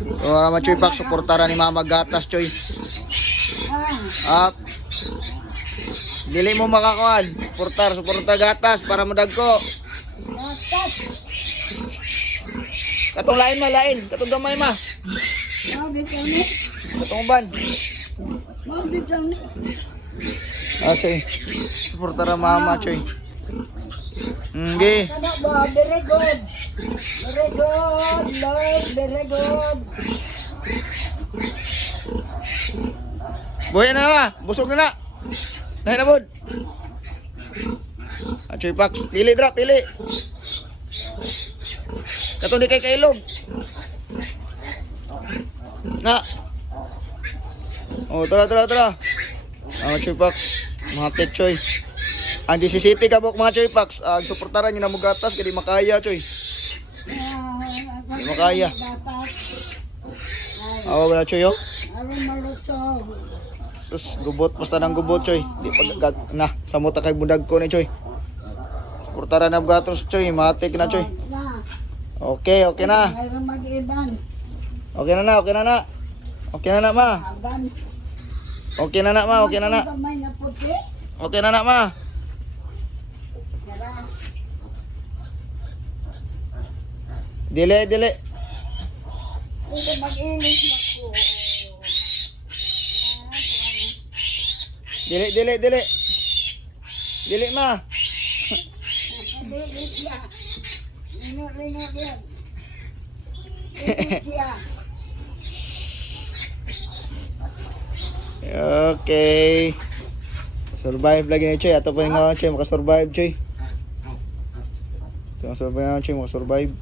So, Choy Pak, suportara ni Mama Gatas, Choy. Up. Dili mo makakuan. Suportar gatas para madagko. Katong lain ma, lain. Katong gamay ma. Katong ban. Okay. Suportara Mama, Choy. Okay. Very good. Very good, Lord. Very good. Buhay na na, busog na na. Nahin na bod. Choy Pak, pili dra, pili. Katong di kay kailog. Na. Oh, tara. Choy Pak, matik Choy. Ang 17 kabok mga Choy Pak, ang suportaran nyo na mugatas, kaya di makaya Choy. Di makaya. Awa wala Choy oh. Sus, gubot, basta ng gubot Choy. Di pag na, samuta kay budag ko ni Choy. Suportaran na mugatas Choy, matik na Choy. Okay na. Okay na na ma. Okay na na ma. Okay na ma. Dili. Dili ma. Okay. Survive lagi ni Choy. Ato pa nga Choy, makasurvive Choy. Ito survive na Choy, makasurvive.